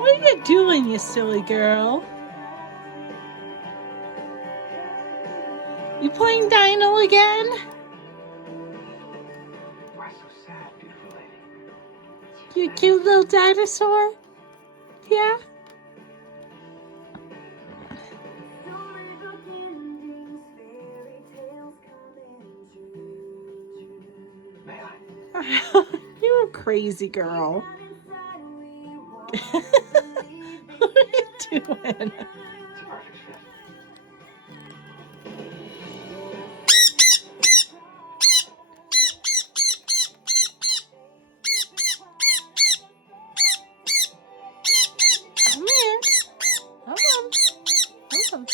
What are you doing, you silly girl? You playing Dino again? Why so sad, beautiful lady? You cute little dinosaur? Yeah? May I? You're a crazy girl. What are you doing? It's a perfect fit. Come here. Come on. Come on.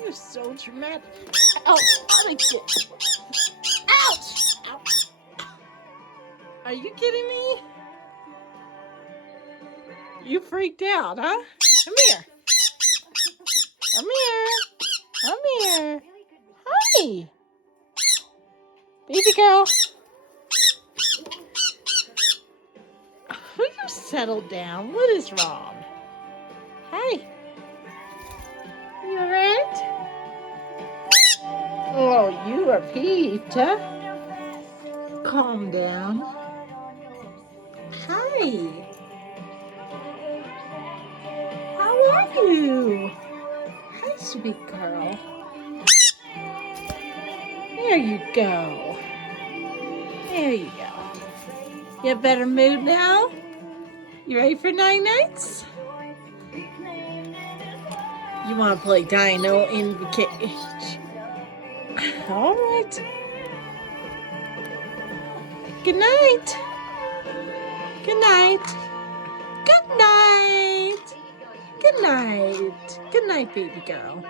You're so dramatic. Ow! Ouch! Ouch! Are you kidding me? You freaked out, huh? Come here. Come here. Come here. Hi. Baby girl. Will you settle down? What is wrong? Hi. You alright? Oh, you are peeved, huh? Calm down. Hi. How are you? Hi, sweet girl. There you go. There you go. You have a better mood now? You ready for night nights? You want to play Dino in the cage? All right. Good night. Good night. Good night. Good night. Good night, baby girl.